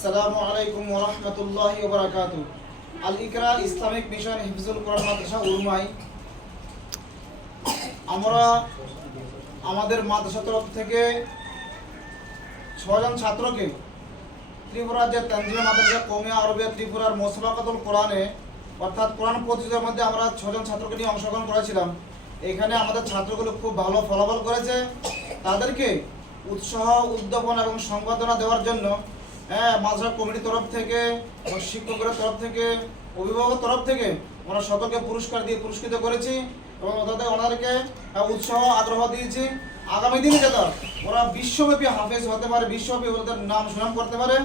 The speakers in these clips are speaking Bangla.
আসসালামু আলাইকুম ওরহমতুল্লাহ ওবরাকাত আল ইকরা ইসলামিক মিশন হিফজুল কোরআন মাদ্রাসা, উরমাই। আমরা আমাদের মাদ্রাসা তরফ থেকে ছজন ছাত্রকে ত্রিপুরা যে তানজিমা মাদ্রাসা কৌমিয়া আরবিয়া ত্রিপুরার মোসবাকাতুল কোরআনে, অর্থাৎ কোরআন প্রতিযোগিতার মধ্যে আমরা ছজন ছাত্রকে নিয়ে অংশগ্রহণ করেছিলাম। এখানে আমাদের ছাত্রগুলো খুব ভালো ফলাফল করেছে। তাদেরকে উৎসাহ উদ্যাপন এবং সংবর্ধনা দেওয়ার জন্য হ্যাঁ মাদ্রাসা কমিটির তরফ থেকে শিক্ষকের তরফ থেকে, অভিভাবকের তরফ থেকে আমরা সকলকে পুরস্কার দিয়ে পুরস্কৃত করেছি এবং ওদের ওনাদেরকে উৎসাহ, আগ্রহ দিয়েছি। আগামী দিনে যাতে ওরা বিশ্বব্যাপী হাফেজ হতে পারে, বিশ্বব্যাপী ওদের নাম সুনাম করতে পারে,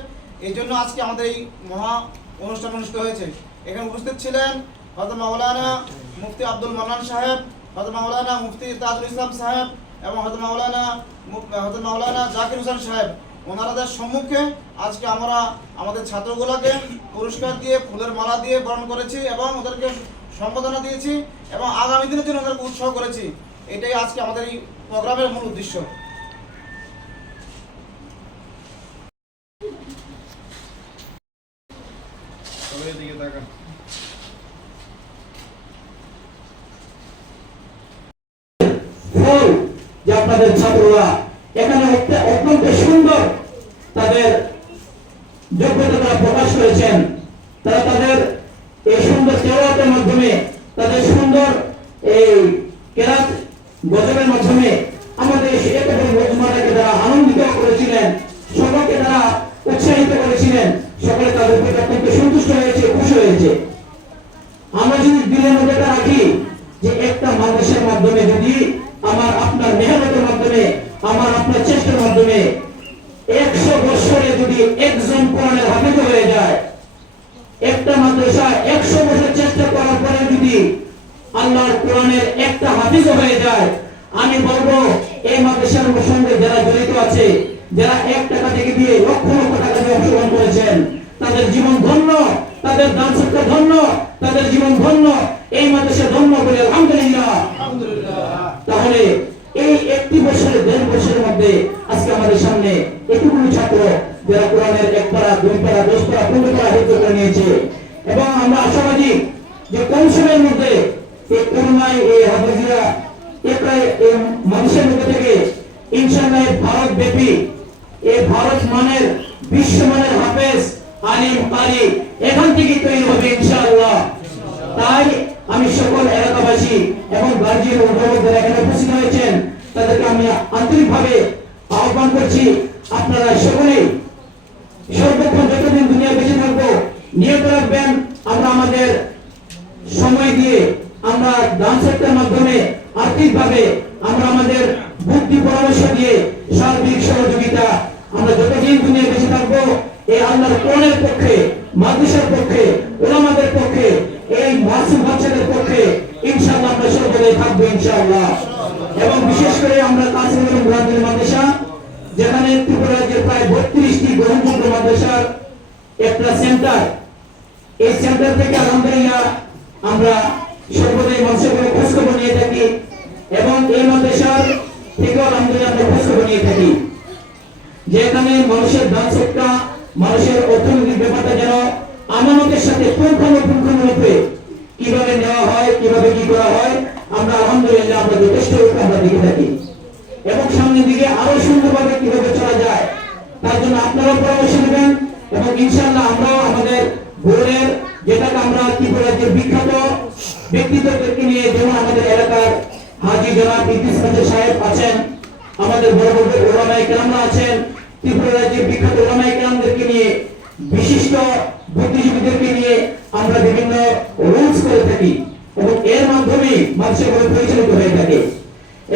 এই জন্য আজকে আমাদের এই মহা অনুষ্ঠান অনুষ্ঠিত হয়েছে। এখানে উপস্থিত ছিলেন হজরত মাওলানা মুফতি আব্দুল মান্নান সাহেব হজরত মাওলানা মুফতি তাজুল ইসলাম সাহেব এবং হজরত মাওলানা হজরত মাওলানা জাকির হোসেন সাহেব। ওনারাদের সম্মুখে আজকে আমরা আমাদের ছাত্রগুলোকে পুরস্কার দিয়ে ফুলের মালা দিয়ে বরণ করেছি এবং ওদেরকে সম্বোধনা দিয়েছি এবং আগামী দিনের জন্য ওদেরকে উৎসাহ করেছি। এটাই আজকে আমাদের এই প্রোগ্রামের মূল উদ্দেশ্য। যে আপনাদের ছাত্ররা এখানে অত্য- অত্যন্ত সুন্দর তাদের যোগ্যতা তারা প্রকাশ করেছেন। তারা তাদের এই সুন্দর তেওয়াতের মাধ্যমে, তাদের সুন্দর এই কেরাত গজবের মাধ্যমে আমাদের এত তারা আনন্দিত করেছিলেন সকলকে তারা উৎসাহিত করেছিলেন। সকলে তাদের প্রতি অত্যন্ত সন্তুষ্ট হয়েছে, খুশি হয়েছে। আমরা যদি দিলের মধ্যে রাখি যে একটা মানুষের মাধ্যমে যদি আমার আপনার মেহনতের মাধ্যমে আমার আপনার চেষ্টার মাধ্যমে একশো বছরে যদি একজন কোরআনের হাফিজ হয়ে যায় একটা মাদ্রাসা একশো বছর চেষ্টা করার পরে যদি আল্লাহর কোরআনের একটা হাফিজ হয়ে যায় আমি বলব এই মাদ্রাসার সঙ্গে যারা জড়িত আছে যারা এক টাকা থেকে দিয়ে লক্ষ লক্ষ টাকা দিয়ে অংশগ্রহণ করেছেন তাদের জীবন ধন্য তাদের দান সৎকার ধন্য তাদের জীবন ধন্য এই মাদ্রাসা ধন্য বলে আলহামদুলিল্লাহ। তাহলে বছরের মধ্যে আজকে আমাদের সামনে এতগুলো ছাত্র যারা কোরআনের এক পারা দুই পারা দশ পারা পনেরো পারা হিফজ করে নিয়েছে। এবং আমরা আশাবাদী যে কম সময়ের মধ্যে এই করুণায় এই হাফিজরা এই মানুষের মধ্যে থেকে ইনশাআল্লাহ ভারত ব্যাপী এই ভারত মানের, বিশ্ব মানের হাফেজ আলিম কারি এখান থেকে তৈরি হবে ইনশাআল্লাহ। তাই আমি সকল এলাকাবাসী এবং গার্জিয়ান অভিভাবক যারা এখানে উপস্থিত হয়েছেন। তাদেরকে আমি আন্তরিকভাবে আহ্বান করছি, আপনারা সকলেই সর্বক্ষণ যতদিন দুনিয়া বেঁচে থাকব, নিয়ত রাখবেন, আমরা আমাদের সময় দিয়ে আমরা দান সেক্টরের মাধ্যমে আর্থিকভাবে আমরা আমাদের বুদ্ধি পরামর্শ দিয়ে সার্বিক সহযোগিতা আমরা যতদিন দুনিয়া বেঁচে থাকব, এই আল্লাহর কোরআনের পক্ষে, মাদ্রাসার পক্ষে, ওলামাদের পক্ষে, এই মাসুম বাচ্চাদের পক্ষে, ইনশাআল্লাহ আমরা সর্বদাই থাকব, ইনশাআল্লাহ। করে আমরা কাসিম মুরাদের মাদ্রাসা, যেখানে ত্রিপুরা রাজ্যের প্রায় বত্রিশটি গ্রহণযোগ্য মাদ্রাসার একটা সেন্টার এই সেন্টার থেকে আলহামদুলিল্লাহ আমরা সর্বদাই মানুষের খোঁজ খবর নিয়ে থাকি এবং এই মাদ্রাসার থেকে আলহামদুলিল্লাহ আমরা খোঁজ খবর নিয়ে থাকি। যেখানে মানুষের দান সত্তা মানুষের অর্থনৈতিক ব্যাপারটা যেন আমানতের সাথে পুঙ্খানুপুঙ্খানু রূপে কীভাবে নেওয়া হয়, কীভাবে কি করা হয়, আমরা আলহামদুলিল্লাহ আমরা যথেষ্ট আমরা দেখে থাকি। এবং সামনের দিকে আরও সুন্দরভাবে কীভাবে চলা যায়, তার জন্য আপনারাও পরামর্শ নেবেন এবং ইনশাআল্লাহ আমরাও আমাদের বোর্ডের যেটাকে আমরা ত্রিপুরা রাজ্যের বিখ্যাত ব্যক্তিত্বদেরকে নিয়ে যেমন আমাদের এলাকার হাজি জনাব কাদের সাহেব আছেন, আমাদের বড় বড় ওলামাই কেরামরা আছেন, ত্রিপুরা রাজ্যের বিখ্যাত ওলামাই কেরামদেরকে নিয়ে, বিশিষ্ট বুদ্ধিজীবীদেরকে নিয়ে আমরা বিভিন্ন রুলস করে থাকি এবং এর মাধ্যমে মানুষের মনে পরিচালিত হয়ে থাকে।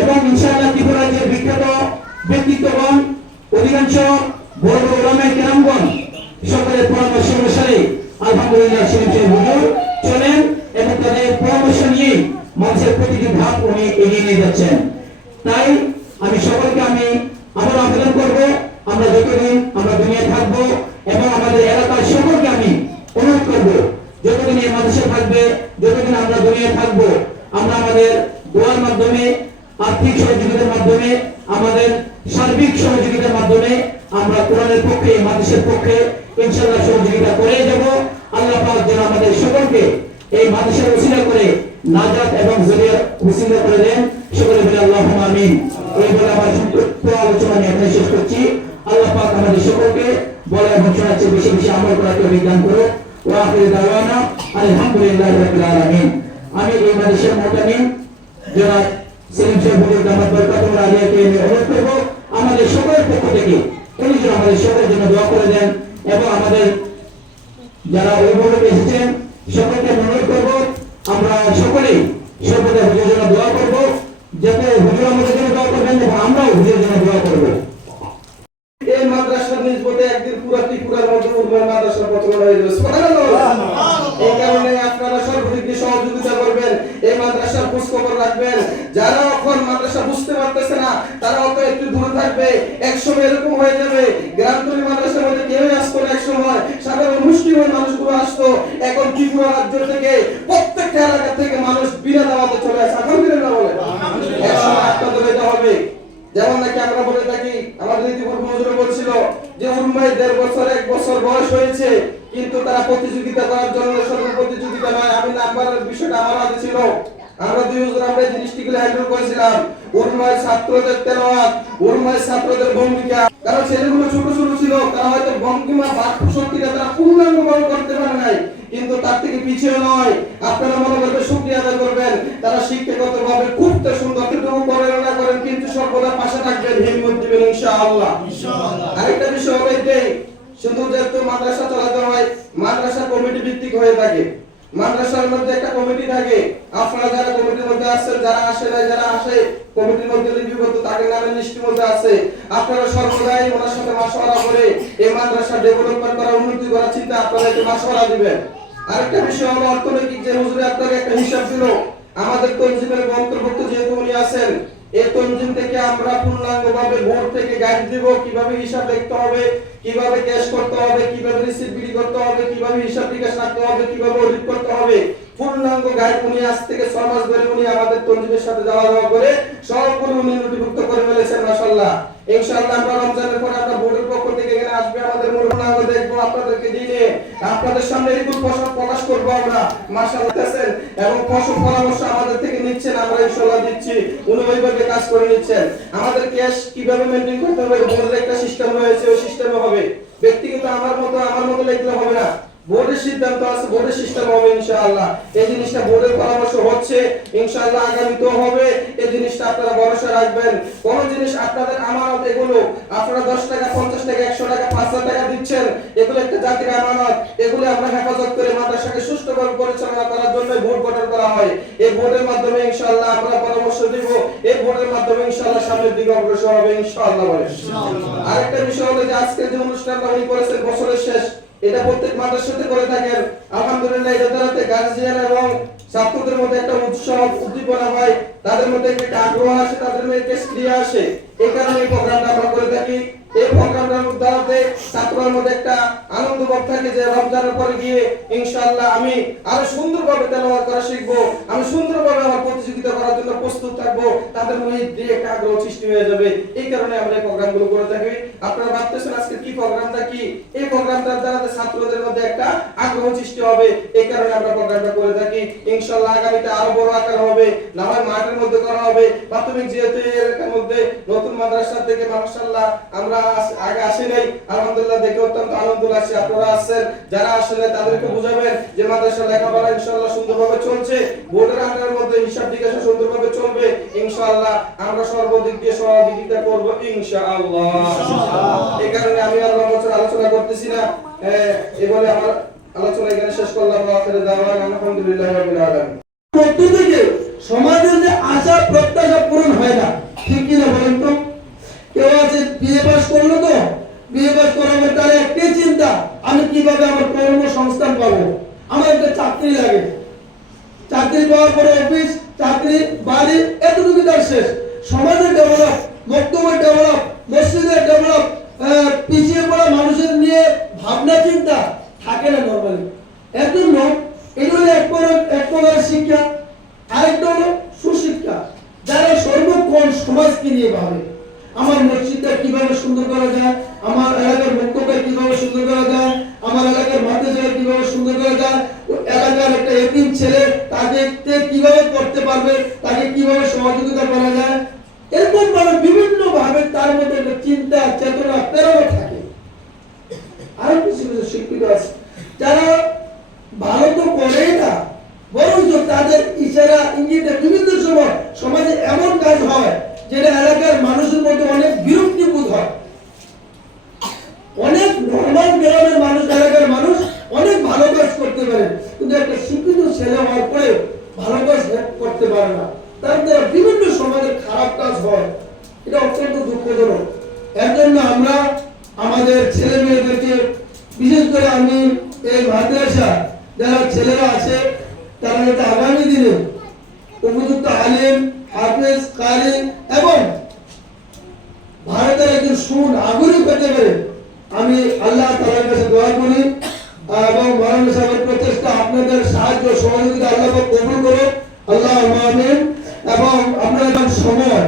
এবং ইনশাআল্লাহ ত্রিপুরা রাজ্যের বিখ্যাত ব্যক্তিত্বগণ, অধিকাংশ বড় বড় কেরামগণ সকলের পরামর্শ অনুসারে আলহামদুলিল্লাহ হুজুর চলেন এবং তাদের পরামর্শ নিয়ে মানুষের প্রতিটি ধাপ উনি এগিয়ে নিয়ে যাচ্ছেন। তাই আমি সকলকে আমি আবার আবেদন করব, আমরা যতদিন আমরা দুনিয়ায় থাকব এবং আমাদের এলাকার সকলকে আমি অনুরোধ করব যতদিন এই মানুষে থাকবে যতদিন আমরা দুনিয়ায় থাকব আমরা আমাদের দোয়ার মাধ্যমে আর্থিক সহযোগিতার মাধ্যমে আমাদের সার্বিক সহযোগিতার মাধ্যমে আমরা কোরআনের পক্ষে মানুষের পক্ষে ইনশাআল্লাহ সহযোগিতা করে যাব। আল্লাহ পাক যেন আমাদের সকলকে এই মাদ্রাসার উসিলা করে নাজাত এবং জলিয়ার উসিলা করে দেন। সকলে বলে, আল্লাহুম্মা আমিন। এই বলে আমার সংক্ষিপ্ত আলোচনা আমি এখানে শেষ করছি। আল্লাহ পাক আমাদের সকলকে বলে এবং শোনার চেয়ে বেশি বেশি আমল করাকে বিজ্ঞান করো ওয়া আখির দাওয়ানা আলহামদুলিল্লাহি আলামিন। আমি এই মাদ্রাসার মোতামিম যারা সেলিম সাহেব বরকাতুল আলিয়াকে অনুরোধ আমাদের সকলের পক্ষ থেকে যেন আমাদের সকলের জন্য দোয়া করে দেন এবং আমাদের যারা অভিভাবক এসেছেন, সকলকে অনুরোধ করব, আমরা সকলেই সর্বদা হুজুর জন্য দোয়া করব, যাতে হুজুর আমাদের জন্য দোয়া করবেন এবং আমরাও হুজুরের জন্য দোয়া করব। এই মাদ্রাসার নিসবতে একদিন পুরা ত্রিপুরার মধ্যে উর্বর মাদ্রাসার প্রচলন হয়ে যাবে এই কারণে আপনারা সর্বদিক সহযোগিতা করবেন। এই মাদ্রাসার খোঁজ খবর রাখবেন। যারা এখন মাদ্রাসা বুঝতে পারতেছে না, তারা অত একটু দূরে থাকবে। একসময় এরকম হয়ে যাবে, গ্রামতলী মাদ্রাসার মধ্যে কেউই আসতো না একসময়। সাধারণ মুসলিমের মানুষগুলো আসতো। এখন ত্রিপুরা রাজ্য থেকে, প্রত্যেকটা এলাকা থেকে মানুষ বিনা দাওয়াতে চলে আসে। আলহামদুলিল্লাহ বলে একসময় এটা হবে। যেমন নাকি আমরা বলে থাকি আমাদের ইতিপূর্বে হুজুর বলছিল উর্মায় দেড় বছর, এক বছর বয়স হয়েছে, কিন্তু তারা প্রতিযোগিতা করার জন্য সর্ব প্রতিযোগিতা নয়। আমি নাম্বারের বিষয়টা আমার হাতে ছিল। আমরা আমরা হ্যান্ডেল করেছিলাম। ছাত্রদের তেলাওয়াত ছাত্রদের ভূমিকা কারণ ছেলেগুলো ছোট ছোট ছিল, তারা হয়তো ভঙ্গিমা, বাক্য শক্তিটা তারা পূর্ণাঙ্গভাবে করতে পারে নাই, কিন্তু তার থেকে পিছিয়ে নয়। আপনারা মনে করবে শুক্রিয়া আদায় করবেন। তারা শিক্ষাগত ভাবে খুব সুন্দর, কিন্তু সর্বদা পাশে থাকবেন হিম্মত দিবেন ইনশাআল্লাহ। আরেকটা বিষয় হলো এটাই শুধু যেহেতু মাদ্রাসা চালাতে হয় মাদ্রাসা কমিটি ভিত্তিক হয়ে থাকে। মাদ্রাসার মধ্যে একটা কমিটি থাকে। আপনারা যারা কমিটির মধ্যে আছেন যারা আসে না যারা আসে কমিটির মধ্যে লিপিবদ্ধ তাদের নামের লিস্টের মধ্যে আছে। আপনারা সর্বদাই ওনার সাথে মাসওয়ারা করে এই মাদ্রাসা ডেভেলপমেন্ট করা উন্নতি করার চিন্তা আপনারা একটু মাসওয়ারা দিবেন। আরেকটা বিষয় হলো অর্থনৈতিক যে হুজুরে আপনাকে একটা হিসাব দিল আমাদের তনজিমের অন্তর্ভুক্ত যেহেতু উনি আছেন এই তঞ্জিন থেকে আমরা পূর্ণাঙ্গভাবে ভোর থেকে গাইড দিব, কীভাবে হিসাব লিখতে হবে, কীভাবে ক্যাশ করতে হবে, কীভাবে রিসিপ্ট বিলি করতে হবে, কীভাবে হিসাব নিকাশ রাখতে হবে, কীভাবে অডিট করতে হবে পূর্ণাঙ্গ গাইড উনি আজ থেকে ছয় মাস ধরে উনি আমাদের তনজিমের সাথে যাওয়া যাওয়া করে সবগুলো উনি নথিভুক্ত করে ফেলেছেন ইনশাআল্লাহ আমরা রমজানের পরে আমরা বোর্ডের পক্ষ থেকে এখানে আসবে, আমাদের পূর্ণাঙ্গ দেখব আপনাদেরকে আপনাদের সামনে রিপোর্ট প্রকাশ করব আমরা আছেন এবং ফসল পরামর্শ আমাদের থেকে নিচ্ছেন, আমরা ইনশাআল্লাহ দিচ্ছি। উনি ওইভাবে কাজ করে নিচ্ছেন। আমাদের ক্যাশ কীভাবে মেনটেন করতে হবে? বোর্ডের একটা সিস্টেম রয়েছে, ওই সিস্টেমে হবে। ব্যক্তিগত আমার মতো আমার মতো লিখলে হবে না। বোর্ডের সিদ্ধান্ত আছে বোর্ডের সিস্টেম হবে ইনশাআল্লাহ। এই জিনিসটা বোর্ডের পরামর্শ হচ্ছে ইনশাআল্লাহ আগামীতেও হবে। এই জিনিসটা আপনারা ভরসা রাখবেন। কোন জিনিস আপনাদের আমানত এগুলো আপনারা 10 টাকা 50 টাকা 100 টাকা 500 টাকা দিচ্ছেন এগুলো একটা জাতির আমানত। এগুলো আমরা হেফাজত করে মাদ্রাসাকে সুষ্ঠুভাবে পরিচালনা করার জন্য বোর্ড গঠন করা হয়। এই বোর্ডের মাধ্যমে ইনশাআল্লাহ আমরা পরামর্শ দিব। এই বোর্ডের মাধ্যমে ইনশাআল্লাহ সামনের দিকে অগ্রসর হবে ইনশাআল্লাহ বলে আরেকটা বিষয় হলো যে আজকে যে অনুষ্ঠানটা উনি করেছেন বছরের শেষ। এটা প্রত্যেক মানুষের সাথে করে থাকেন আলহামদুলিল্লাহ এটা দ্বারাতে গার্জিয়ান এবং ছাত্রদের মধ্যে একটা উৎসব উদ্দীপনা হয়। তাদের মধ্যে একটা আগ্রহ আসে, তাদের মধ্যে ক্রিয়া আসে। এই কারণে এই প্রোগ্রামটা আমরা করে থাকি। এই ছাত্রদের মধ্যে একটা আনন্দ ভাব থাকে যে রমজানের পরে গিয়ে ইনশাআল্লাহ আমি আরও সুন্দরভাবে তেলাওয়াত করা শিখব, আমি সুন্দরভাবে আমার প্রতিযোগিতা করার জন্য প্রস্তুত থাকব, তাদের মধ্যে দিয়ে একটা আগ্রহ সৃষ্টি হয়ে যাবে। এই কারণে আমরা এই প্রোগ্রামগুলো করে থাকি। আপনারা ভাবতেছেন আজকে কি প্রোগ্রামটা কি? এই প্রোগ্রামটার ছাত্রদের মধ্যে একটা আগ্রহ সৃষ্টি হবে। এই কারণে আমরা প্রোগ্রামটা করে থাকি। ইনশাআল্লাহ আগামীতে আরও বড় আকার হবে, না হয় মাঠের মধ্যে করা হবে। প্রাথমিক যেহেতু এলাকার মধ্যে নতুন মাদ্রাসা থেকে, মাশাআল্লাহ, আমরা আস- আগে আসি নাই আলহামদুলিল্লাহ দেখে অত্যন্ত আনন্দ লাগছে আপনারা আসছেন যারা আসেন তাদেরকে বুঝাবেন যে মাদ্রাসা লেখাপড়া ইনশাআল্লাহ সুন্দরভাবে চলছে। বোর্ডের আন্ডারের মধ্যে হিসাব নিকাশ সুন্দরভাবে চলবে। ইনশাআল্লাহ আমরা সর্বদিক দিয়ে সহযোগিতা করব ইনশাআল্লাহ। এই কারণে আমি আর লম্বা আলোচনা করতেছি না। আহ, বলে আমার আলোচনা এখানে শেষ করলাম। আলহামদুলিল্লাহ রাব্বিল আলামিন। পক্ষ থেকে সমাজের যে আশা প্রত্যাশা পূরণ হয় না ঠিক কিনা বলেন তো কেউ আছে বিয়ে পাস করল তো বিয়ে পাস করার পর তার একটাই চিন্তা আমি কীভাবে আমার কর্মসংস্থান পাবো আমার একটা চাকরি লাগে চাকরি পাওয়ার পরে অফিস চাকরি বাড়ি এতটুকু তার শেষ সমাজের ডেভেলপ বক্তব্য ডেভেলপ মসজিদের ডেভেলপ পিছিয়ে পড়া মানুষের নিয়ে ভাবনা চিন্তা থাকে না নর্মালি এর জন্য এগুলো এক প্রকার এক প্রকারের শিক্ষা আরেকটা হলো সুশিক্ষা যারা সর্বক্ষণ সমাজকে নিয়ে ভাবে আমার মসজিদটা কীভাবে সুন্দর করা যায়। দ্বারা বিভিন্ন সমাজে খারাপ কাজ হয়, এটা অত্যন্ত দুঃখজনক। এর জন্য আমরা আমাদের ছেলে মেয়েদেরকে, বিশেষ করে আমি এই মাদ্রাসা, যারা ছেলেরা আছে, তারা যাতে আগামী দিনে উপযুক্ত আলিম, হাফেজ কারি এবং ভারতের একজন সুনাগরিক হতে পারে আমি আল্লাহ তাআলার কাছে দোয়া করি, এবং মৌলানা সাহেবের প্রচেষ্টা আপনাদের সাহায্য সহযোগিতা আল্লাহ কবুল করো আল্লাহ, আমিন। এবং আপনারা সময়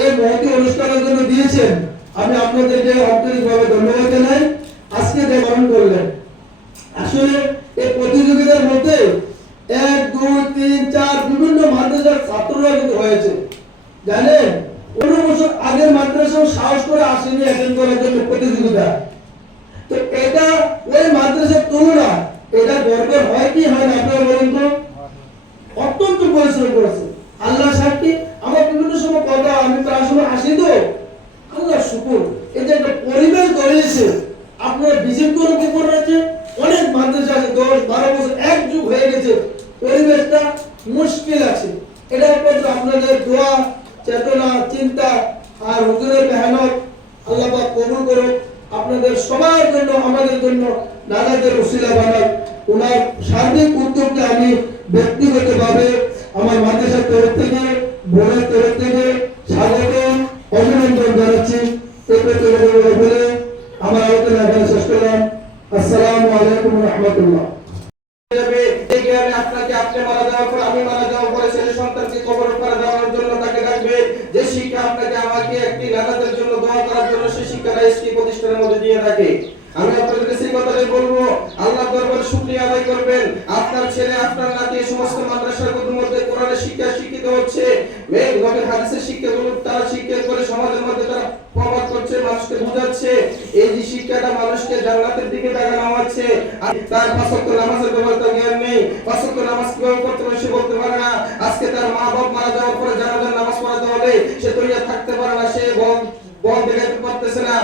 এই মহতি অনুষ্ঠানের জন্য দিয়েছেন, আমি আপনাদেরকে আন্তরিকভাবে ধন্যবাদ জানাই। আজকে পালন করলেন, আসলে এই প্রতিযোগিতার মধ্যে এক, দুই, তিন, চার বিভিন্ন মাদ্রাসার ছাত্ররা কিন্তু হয়েছে। জানেন, পনেরো বছর আগের মাদ্রাসাও সাহস করে আসেনি অ্যাটেন্ড করার জন্য প্রতিযোগিতা। তো এটা ওই মাদ্রাসার তুলনা এটা গর্বের হয় কি হয় না আপনারা বলেন তো? অত্যন্ত পরিশ্রম করেছে। আল্লাহ সাক্ষী আমার বিভিন্ন সময় কথা আমি প্রায় সময় আসি তো আল্লাহ শুকুর এই যে একটা পরিবেশ গড়িয়েছে আপনারা ভিজিট করে কি করে রয়েছে অনেক মাদ্রাসা আছে দশ বারো বছর এক যুগ হয়ে গেছে পরিবেশটা মুশকিল আছে এটা একমাত্র আপনাদের দোয়া চেতনা চিন্তা আর হুজুরের মেহনত আল্লাহ পাক কবুল করুক আপনাদের সবার জন্য আমাদের জন্য নানাদের উসিলা বানাক ওনার সার্বিক উদ্যোগকে আমি ব্যক্তিগতভাবে আমার মাদ্রাসার তরফ থেকে বোর্ডের তরফ থেকে স্বাগত অভিনন্দন জানাচ্ছি এরপরে বলে আমার আলোচনা এখানে শেষ করলাম আসসালামু আলাইকুম রহমতুল্লাহ যাবে এই গ্রামে আপনাকে আপনি মারা যাওয়ার পর আমি মারা যাওয়ার পরে ছেলে সন্তানকে কবর করে দেওয়ার জন্য তাকে ডাকবে যে শিক্ষা আপনাকে আমাকে একটি নানাদের জন্য দোয়া করার জন্য সেই শিক্ষাটা এসটি প্রতিষ্ঠানের মধ্যে দিয়ে থাকে আমি আপনাদেরকে সেই কথাটাই বলব আল্লাহ দরবারে শুকরিয়া আদায় করবেন আপনার ছেলে আপনার নাতি এই সমস্ত মাদ্রাসার মধ্যে কোরআনের শিক্ষা শিক্ষিত হচ্ছে মেয়ে নবীর হাদিসের শিক্ষাগুলো তারা শিক্ষা করে সমাজের মধ্যে তারা প্রবাদ করছে মানুষকে বোঝাচ্ছে, এই যে শিক্ষাটা মানুষকে জান্নাতের দিকে দেখানো হচ্ছে, আর তার পাঁচ ওয়াক্ত নামাজের ব্যাপারে জ্ঞান নেই পাঁচ নামাজ কীভাবে পড়তে হবে সে বলতে পারে না। আজকে তার মা বাপ মারা যাওয়ার পরে জানাজার নামাজ পড়াতে হবে সে তৈরি থাকতে পারে না, সে বল বল দেখাতে পারতেছে না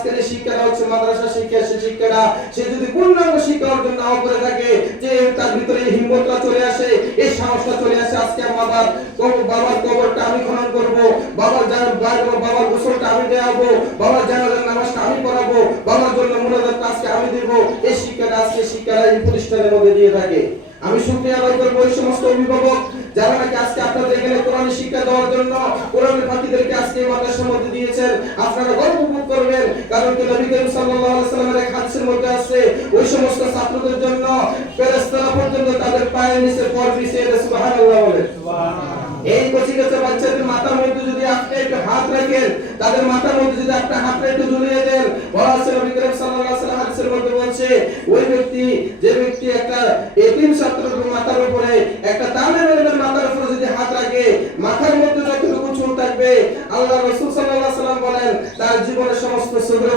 আজকের শিক্ষাটা হচ্ছে মাদ্রাসা শিক্ষা, সে শিক্ষাটা সে যদি পূর্ণাঙ্গ শিক্ষা অর্জন নাও করে থাকে, যে তার ভিতরে এই হিম্মতটা চলে আসে, এই সাহসটা চলে আসে, আজকে আমার বাবার কবরটা আমি খনন করব, বাবার জানার বাবার গোসলটা আমি দেওয়াবো, বাবার জানাজার নামাজটা আমি পড়াবো, বাবার জন্য মুনাজাতটা আজকে আমি দেব। এই শিক্ষাটা আজকে শিক্ষাটা এই প্রতিষ্ঠানের মধ্যে দিয়ে থাকে। আমি শুকরিয়া আদায় করব ওই সমস্ত অভিভাবক। যারা নাকি আজকে আপনাদের এখানে কোরআনের শিক্ষা দেওয়ার জন্য কোরআনের ফাঁকিদেরকে আজকে মাদ্রাসার মধ্যে দিয়েছেন আপনারা গর্ব বোধ করবেন। কারণ কি নবী করিম সাল্লাল্লাহু আলাইহি সাল্লামের এক হাদিসের মধ্যে আছে ওই সমস্ত ছাত্রদের জন্য ফেরেশতারা পর্যন্ত তাদের পায়ের নিচে পর বিছিয়ে দেয় সুবহানাল্লাহ বলে এই কচি কচি বাচ্চাদের মাথার মধ্যে যদি আপনি একটু হাত রাখেন তাদের মাথার মধ্যে যদি আপনি হাতটা একটু ঝুলিয়ে দেন বলা আছে নবী করিম সাল্লাল্লাহু আলাইহি সাল্লাম হাদিসের মধ্যে বলছে ওই ব্যক্তি যে ব্যক্তি একটা এতিম ছাত্রের মাথার উপরে একটা তালেব ইলমের মাথার উপরে যদি হাত রাখে মাথার মধ্যে যতটুকু চুল থাকবে আল্লাহ রাসূল সাল্লাল্লাহু আলাইহি সাল্লাম বলেন তার জীবনের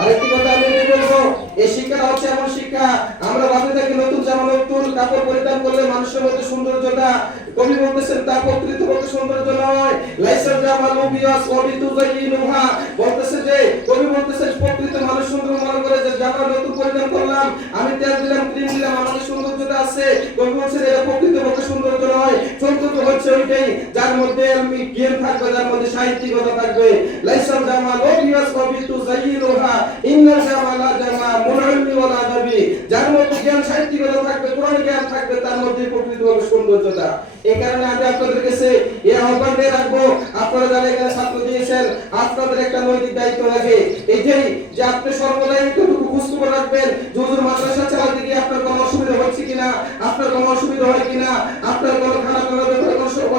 আরেকটি কথা আমি এটাই বলব, এই শিক্ষাটা হচ্ছে এমন শিক্ষা, আমরা ভাবতে থাকি নতুন জামা নতুন কাপড় পরিধান করলে মানুষের মধ্যে সৌন্দর্যটা কবি বলতেছেন তা প্রকৃত বলতে সৌন্দর্য নয়। লাইসার জামা লুবিয়াস অবিতু জাইনুহা বলতেছে যে, কবি বলতেছে প্রকৃত মানুষ সুন্দর মনে করে যে জামা নতুন পরিধান করলাম, আমি তেল দিলাম, ক্রিম দিলাম আমাকে সৌন্দর্যটা আছে। কবি বলছে যে, এটা প্রকৃত বলতে সৌন্দর্য নয় সৌন্দর্য হচ্ছে ওইটাই, যার মধ্যে আমি জ্ঞান থাকবে, যার মধ্যে সাহিত্যিকতা থাকবে। লাইসার জামা লুবিয়াস অবিতু জাইনুহা জামা মুনাল্লি ওয়ালা যার মধ্যে জ্ঞান সাহিত্যিকতা থাকবে, কোরআন জ্ঞান থাকবে, তার মধ্যে সৌন্দর্যতা। এই কারণে আমি আপনাদের কাছে এই আহ্বান দিয়ে রাখব। আপনারা যারা এখানে ছাত্র দিয়েছেন, আপনাদের একটা নৈতিক দায়িত্ব এইটাই যে আপনি সর্বদাই একটুকু খোঁজখবর রাখবেন যে হুজুর মাদ্রাসা চালাতে গিয়ে আপনার কোনো অসুবিধা হচ্ছে কিনা, আপনার কোনো অসুবিধা হয় কিনা, আপনার কোনো কোনো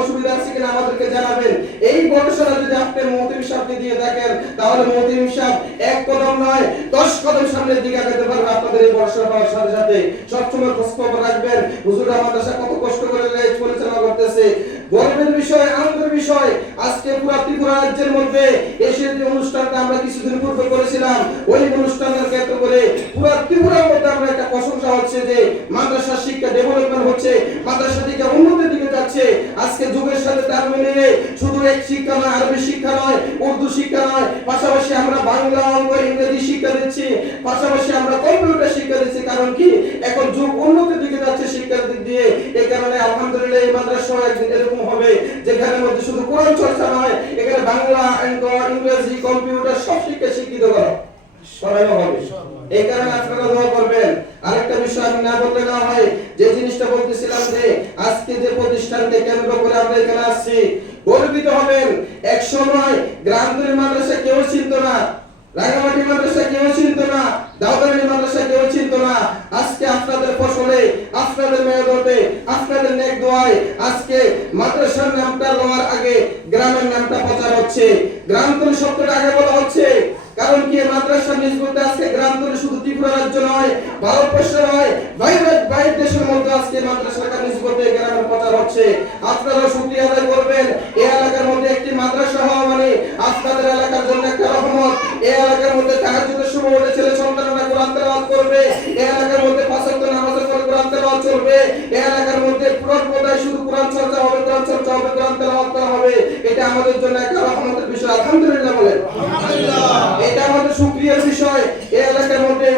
অসুবিধা আছে কিনা আমাদেরকে জানাবেন। এই গবেষণা যদি আপনি মতিম সাহেবকে দিয়ে থাকেন তাহলে মতিম সাহেব এক কদম নয়, দশ কদম সামনের দিকে আগাতে পারবে আপনাদের এই বর্ষা পাওয়ার সাথে সাথে। সবসময় খোঁজ খবর রাখবেন। হুজুরা মাদ্রাসা কত কষ্ট করে পরিচালনা করতেছে। গর্বের বিষয়, আনন্দের বিষয়। আজকে পুরা ত্রিপুরা রাজ্যের মধ্যে এসে যে অনুষ্ঠানটা আমরা কিছুদিন পূর্বে করেছিলাম, ওই অনুষ্ঠানের ক্ষেত্র করে পুরা ত্রিপুরার মধ্যে আমরা একটা প্রশংসা হচ্ছে যে মাদ্রাসা শিক্ষা ডেভেলপমেন্ট হচ্ছে, মাদ্রাসা দিকে উন্নতির দিকে যাচ্ছে। আজকে যুগের সাথে তাল মিলিয়ে শুধু এক শিক্ষা নয়, আরবি শিক্ষা নয়, উর্দু শিক্ষা নয়, পাশাপাশি আমরা বাংলা, অঙ্ক, ইংরেজি শিক্ষা দিচ্ছি, পাশাপাশি আমরা কম্পিউটার শিক্ষা দিচ্ছি। কারণ কি? এখন যুগ উন্নতির দিকে যাচ্ছে শিক্ষার দিক দিয়ে। এই কারণে আলহামদুলিল্লাহ এই মাদ্রাসা একদিন এরকম হবে যেখানে মধ্যে শুধু কোরআন চর্চা নয় এখানে বাংলা অঙ্ক ইংরেজি কম্পিউটার সব শিক্ষা শিক্ষিত করা। করানো হবে এই কারণে আপনারা দোয়া করবেন। আরেকটা বিষয় আমি না বললে না হয় যে জিনিসটা বলতেছিলাম যে আজকে যে প্রতিষ্ঠানকে কেন্দ্র করে আমরা এখানে আসছি গর্বিত হবেন এক সময় গ্রামীণ মাদ্রাসা কেউ চিনত না রাঙামাটি মাদ্রাসা কেউ চিনত না দাউদানি মাদ্রাসা কেউ চিনত আজকে আপনাদের ফসলে, আপনাদের মেয়দতে, আপনাদের নেক দোয়ায় আজকে মাদ্রাসার নামটা লওয়ার আগে গ্রামের নামটা প্রচার হচ্ছে। গ্রামতলি শব্দটা আগে বলা হচ্ছে। কারণ কি, এই মাদ্রাসার নিসবতে আজকে গ্রামতলি শুধু ত্রিপুরা রাজ্য নয়, ভারতবর্ষ নয়, বাইরের বাইরের দেশের মধ্যে আজকে মাদ্রাসার নিসবতে গ্রামের প্রচার হচ্ছে। আপনারা শুকরিয়া আদায় করবেন। এই এলাকার মধ্যে একটি মাদ্রাসা হওয়া মানে আপনাদের এলাকার জন্য একটা রহমত। এই এলাকার মধ্যে তাহাজ্জুদের সময় হলে ছেলে সন্তানরা কোরআন তেলাওয়াত করবে। এই এলাকার মধ্যে পাঁচ ওয়াক্ত নামাজের পর কোরআন তেলাওয়াত চলবে। এই এলাকার মধ্যে কোরআন কোথায় শুধু কোরআন চর্চা হবে কোরআন চর্চা হবে কোরআন তেলাওয়াত করা হবে। এটা আমাদের জন্য একটা রহমতের বিষয়। আলহামদুলিল্লাহ বলেন। এটা আমাদের শুকরিয়ার বিষয়। এই এলাকার মধ্যে